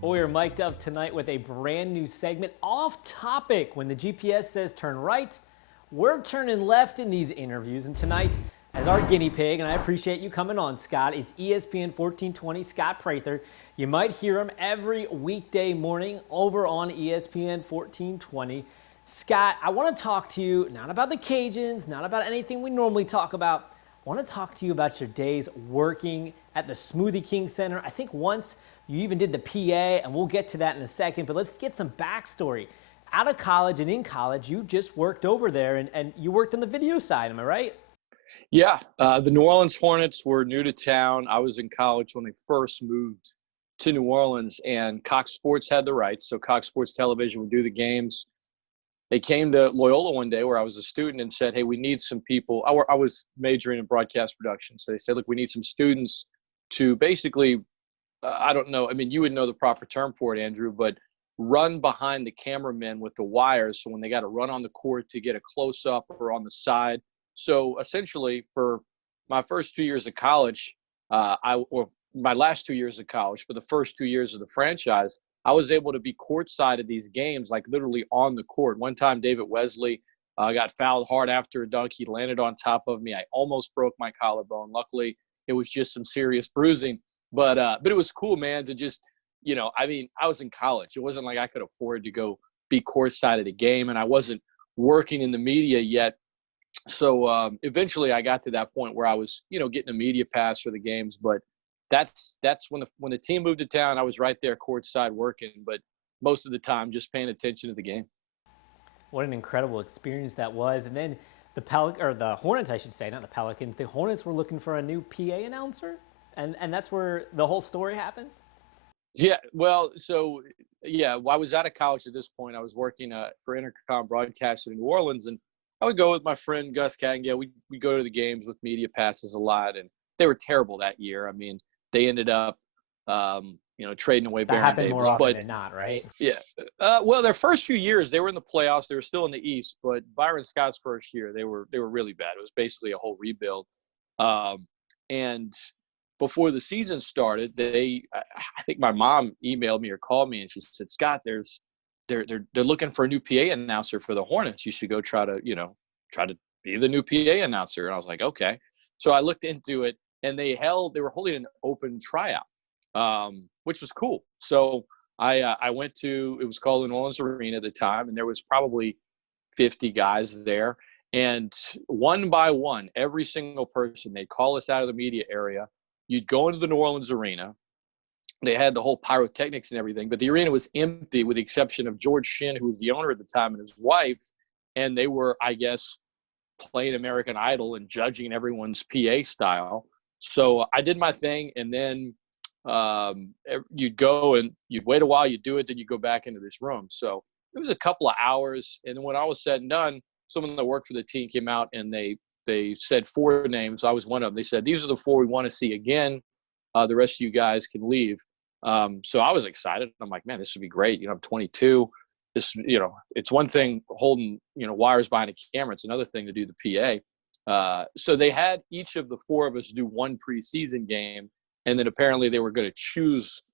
Well, we are mic'd up tonight with a brand new segment off topic. When the GPS says turn right, we're turning left in these interviews. And tonight, as our guinea pig, and I appreciate you coming on, Scott, it's ESPN 1420, Scott Prather. You might hear him every weekday morning over on ESPN 1420. Scott, I want to talk to you not about the Cajuns, not about anything we normally talk about. I want to talk to you about your days working at the Smoothie King Center. I think once you even did the PA, and we'll get to that in a second, but let's get some backstory. Out of college and in college, you just worked over there, and you worked on the video side, am I right? Yeah, the New Orleans Hornets were new to town. I was in college when they first moved to New Orleans, and Cox Sports had the rights, so Cox Sports Television would do the games. They came to Loyola one day where I was a student and said, hey, we need some people. I was majoring in broadcast production, so they said, look, we need some students to basically, I don't know, I mean, you would know the proper term for it, Andrew, but run behind the cameramen with the wires, so when they got to run on the court to get a close-up or on the side. So essentially, for my first 2 years of college, or my last 2 years of college, for the first 2 years of the franchise, I was able to be courtside at these games, like literally on the court. One time, David Wesley got fouled hard after a dunk. He landed on top of me. I almost broke my collarbone. Luckily, it was just some serious bruising. But it was cool, man, to just, I mean, I was in college. It wasn't like I could afford to go be courtside at a game, and I wasn't working in the media yet. So eventually I got to that point where I was, getting a media pass for the games. But that's when the team moved to town, I was right there courtside working, but most of the time just paying attention to the game. What an incredible experience that was. And then the Hornets, I should say, not the Pelicans. The Hornets were looking for a new PA announcer, and that's where the whole story happens. Yeah, well, so yeah, I was out of college at this point. I was working for Intercom Broadcasting in New Orleans, and I would go with my friend Gus Cattengale. We go to the games with media passes a lot, and they were terrible that year. I mean, they ended up, trading away That Baron happened Davis. more often But than not, right? yeah, well, their first few years they were in the playoffs. They were still in the East, but Byron Scott's first year they were really bad. It was basically a whole rebuild. And before the season started, I think my mom emailed me or called me, and she said, Scott, they're looking for a new PA announcer for the Hornets. You should go try to be the new PA announcer. And I was like, okay. So I looked into it, and they were holding an open tryout, which was cool. So I went to, it was called the New Orleans Arena at the time, and there was probably 50 guys there. And one by one, every single person, they'd call us out of the media area. You'd go into the New Orleans Arena. They had the whole pyrotechnics and everything, but the arena was empty with the exception of George Shinn, who was the owner at the time, and his wife. And they were, I guess, playing American Idol and judging everyone's PA style. So I did my thing, and then you'd go and you'd wait a while, you'd do it, then you go back into this room. So it was a couple of hours, and then when all was said and done, someone that worked for the team came out, and they said 4 names. I was one of them. They said, these are the 4 we want to see again. The rest of you guys can leave. So I was excited. I'm like, man, this would be great. I'm 22. This, it's one thing holding, wires behind a camera. It's another thing to do the PA. So they had each of the 4 of us do one preseason game. And then apparently they were going to choose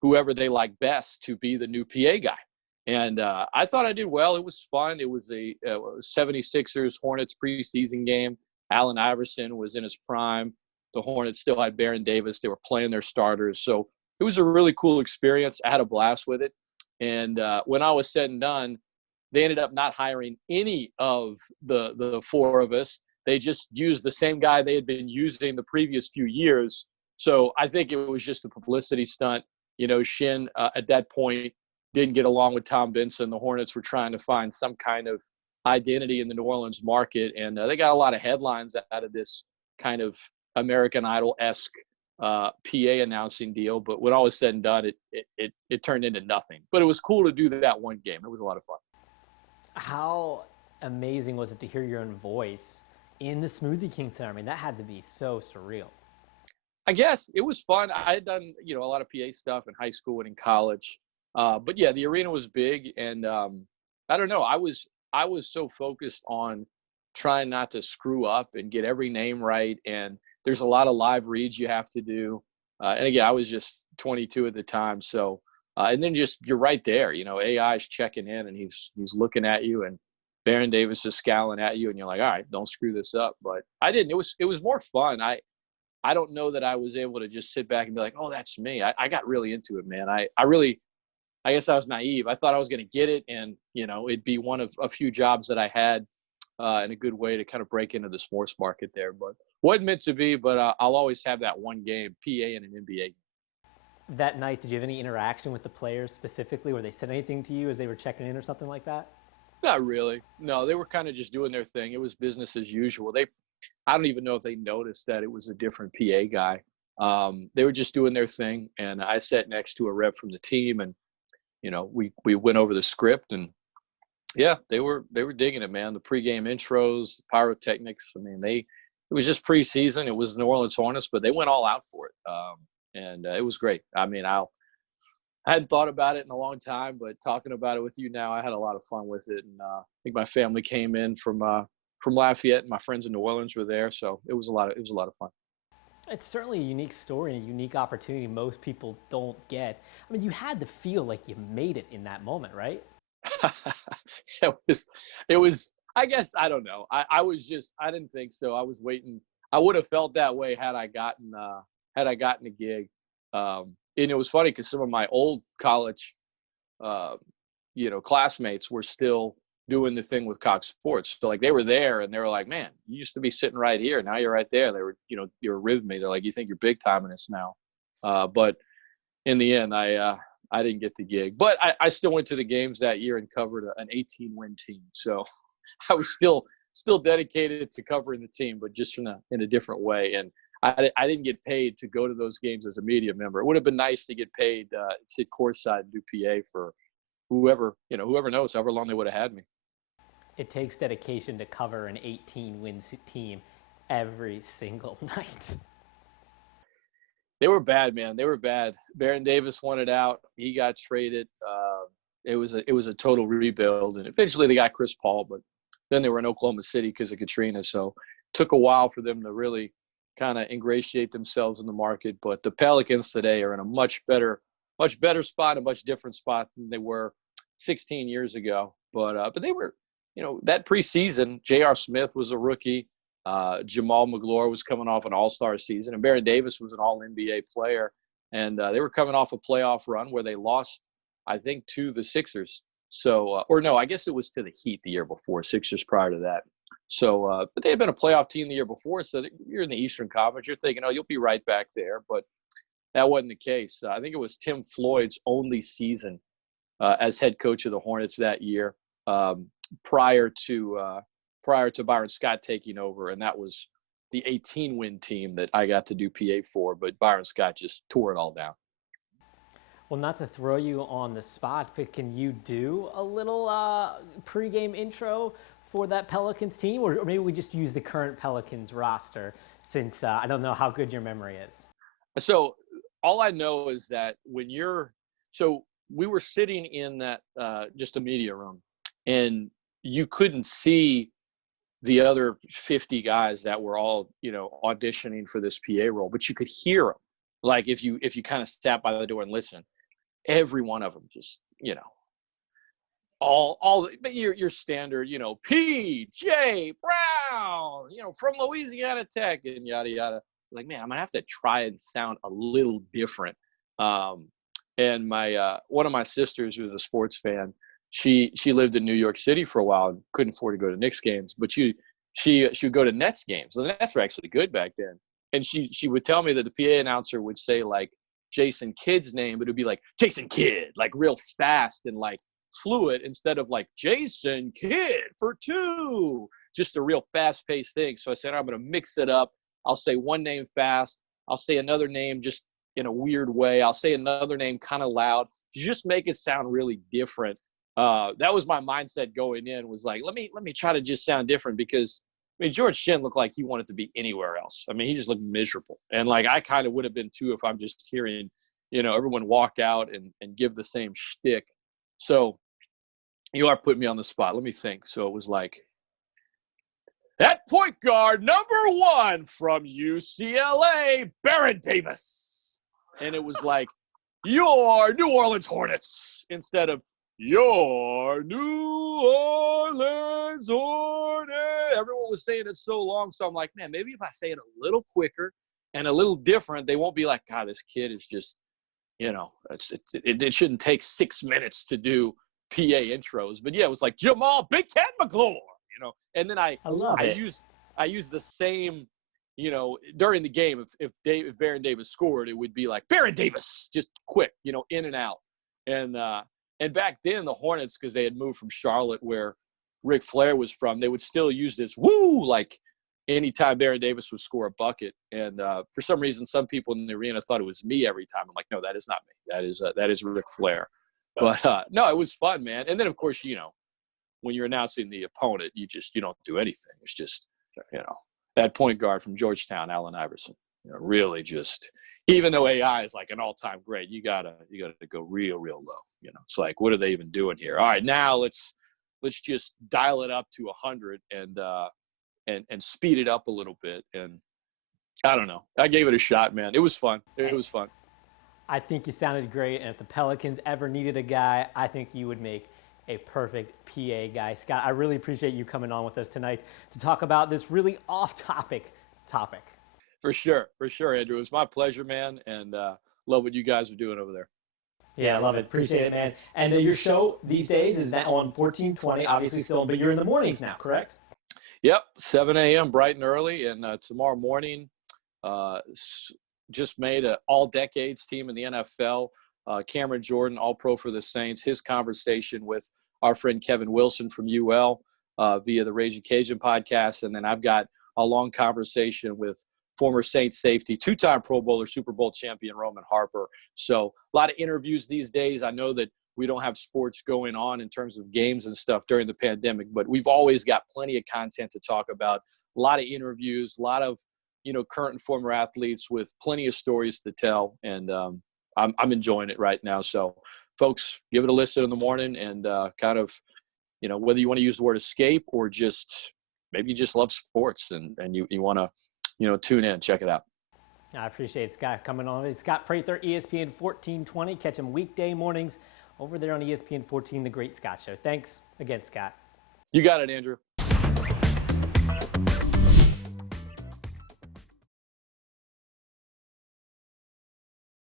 whoever they liked best to be the new PA guy. And I thought I did well. It was fun. It was a 76ers Hornets preseason game. Allen Iverson was in his prime. The Hornets still had Baron Davis. They were playing their starters. So it was a really cool experience. I had a blast with it. And when I was said and done, they ended up not hiring any of the 4 of us. They just used the same guy they had been using the previous few years. So I think it was just a publicity stunt. Shinn at that point didn't get along with Tom Benson. The Hornets were trying to find some kind of identity in the New Orleans market, and they got a lot of headlines out of this kind of American Idol-esque PA announcing deal. But when all was said and done, it turned into nothing. But it was cool to do that one game. It was a lot of fun. How amazing was it to hear your own voice in the Smoothie King Center? I mean, that had to be so surreal. I guess it was fun. I had done, a lot of PA stuff in high school and in college. But yeah, the arena was big, and I don't know. I was so focused on trying not to screw up and get every name right. And there's a lot of live reads you have to do. And again, I was just 22 at the time, so And then just you're right there. AI is checking in and he's looking at you, and Baron Davis is scowling at you, and you're like, all right, don't screw this up. But I didn't. It was more fun. I don't know that I was able to just sit back and be like, oh, that's me. I got really into it, man. I guess I was naive. I thought I was going to get it, and it'd be one of a few jobs that I had in a good way to kind of break into the sports market there. But wasn't meant to be. But I'll always have that one game, PA and an NBA. That night, did you have any interaction with the players specifically, where they said anything to you as they were checking in or something like that? Not really. No, they were kind of just doing their thing. It was business as usual. I don't even know if they noticed that it was a different PA guy. They were just doing their thing, and I sat next to a rep from the team, and we went over the script, and yeah, they were digging it, man. The pregame intros, the pyrotechnics. I mean, it was just preseason. It was New Orleans Hornets, but they went all out for it, and it was great. I mean, I hadn't thought about it in a long time, but talking about it with you now, I had a lot of fun with it. And I think my family came in from Lafayette, and my friends in New Orleans were there, so it was a lot of fun. It's certainly a unique story and a unique opportunity most people don't get. I mean, you had to feel like you made it in that moment, right? it was I guess I don't know. I didn't think so. I was waiting. I would have felt that way had I gotten a gig. And it was funny because some of my old college uh, classmates were still doing the thing with Cox Sports. So like they were there and they were like, man, you used to be sitting right here. Now you're right there. They were, you were with me. They're like, you think you're big time in this now. But in the end, I didn't get the gig, but I still went to the games that year and covered an 18-win team. So I was still dedicated to covering the team, but just in a different way. And I didn't get paid to go to those games as a media member. It would have been nice to get paid, sit courtside and do PA for whoever knows, however long they would have had me. It takes dedication to cover an 18-win team every single night. They were bad, man. They were bad. Baron Davis wanted out. He got traded. It was a total rebuild, and eventually they got Chris Paul, but then they were in Oklahoma City because of Katrina. So it took a while for them to really kind of ingratiate themselves in the market. But the Pelicans today are in a much better spot, a much different spot than they were 16 years ago. But they were, that preseason, J.R. Smith was a rookie. Jamal McGlure was coming off an all-star season, and Baron Davis was an all-NBA player. And they were coming off a playoff run where they lost, I think, to the Sixers. So, or no, I guess it was to the Heat the year before, Sixers prior to that. So, but they had been a playoff team the year before. So you're in the Eastern Conference. You're thinking, oh, you'll be right back there. But that wasn't the case. I think it was Tim Floyd's only season as head coach of the Hornets that year, prior to Byron Scott taking over, and that was the 18-win team that I got to do PA for. But Byron Scott just tore it all down. Well, not to throw you on the spot, but can you do a little pregame intro for that Pelicans team? Or maybe we just use the current Pelicans roster, since I don't know how good your memory is. So all I know is that so we were sitting in that just a media room, and you couldn't see the other 50 guys that were all auditioning for this PA role, but you could hear them. Like if you kind of sat by the door and listened, every one of them just but your standard P.J. Brown from Louisiana Tech and yada yada. Like, man, I'm gonna have to try and sound a little different. And my one of my sisters, who was a sports fan, she lived in New York City for a while and couldn't afford to go to Knicks games, but she would go to Nets games. The Nets were actually good back then, and she would tell me that the PA announcer would say like Jason Kidd's name, but it would be like Jason Kidd, like real fast and like fluid, instead of like Jason Kidd for two, just a real fast-paced thing. So I said, I'm going to mix it up. I'll say one name fast. I'll say another name just in a weird way. I'll say another name kind of loud to just make it sound really different. That was my mindset going in, was like, let me try to just sound different, because I mean, George Shinn looked like he wanted to be anywhere else. I mean, he just looked miserable. And like, I kind of would have been too, if I'm just hearing, everyone walk out and give the same shtick. So you are putting me on the spot. Let me think. So it was like, at point guard, #1 from UCLA, Baron Davis. And it was like, your New Orleans Hornets instead of your New Orleans Hornets. Everyone was saying it so long, so I'm like, man, maybe if I say it a little quicker and a little different, they won't be like, God, this kid is just, it shouldn't take 6 minutes to do PA intros. But yeah, it was like Jamal Big Cat McClure, and then I love it. used the same, during the game, if Baron Davis scored, it would be like Baron Davis, just quick, in and out. And back then the Hornets, because they had moved from Charlotte where Ric Flair was from, they would still use this woo, like anytime Baron Davis would score a bucket. And for some reason, some people in the arena thought it was me every time. I'm like, no, that is not me. That is Ric Flair. But no, it was fun, man. And then of course, when you're announcing the opponent, you don't do anything. It's just, that point guard from Georgetown, Allen Iverson, really just, even though AI is like an all-time great, you gotta go real low. It's like, what are they even doing here? All right, now let's just dial it up to 100 and speed it up a little bit. And I don't know. I gave it a shot, man. It was fun. It was fun. I think you sounded great, and if the Pelicans ever needed a guy, I think you would make a perfect PA guy. Scott, I really appreciate you coming on with us tonight to talk about this really off-topic topic. For sure, Andrew. It was my pleasure, man, and love what you guys are doing over there. Yeah, I love it. Appreciate it, man. And your show these days is now on 1420, obviously still, but you're in the mornings now, correct? Yep, 7 a.m. bright and early, and tomorrow morning, just made an all-decades team in the NFL. Cameron Jordan, all-pro for the Saints, his conversation with our friend Kevin Wilson from UL via the Raging Cajun podcast. And then I've got a long conversation with former Saints safety, two-time Pro Bowler, Super Bowl champion Roman Harper. So a lot of interviews these days. I know that we don't have sports going on in terms of games and stuff during the pandemic, but we've always got plenty of content to talk about. A lot of interviews, a lot of current and former athletes with plenty of stories to tell, and I'm enjoying it right now. So, folks, give it a listen in the morning, and kind of, whether you want to use the word escape or just maybe you just love sports and you want to, tune in, check it out. I appreciate Scott coming on. It's Scott Prather, ESPN 1420. Catch him weekday mornings over there on ESPN 14, The Great Scott Show. Thanks again, Scott. You got it, Andrew.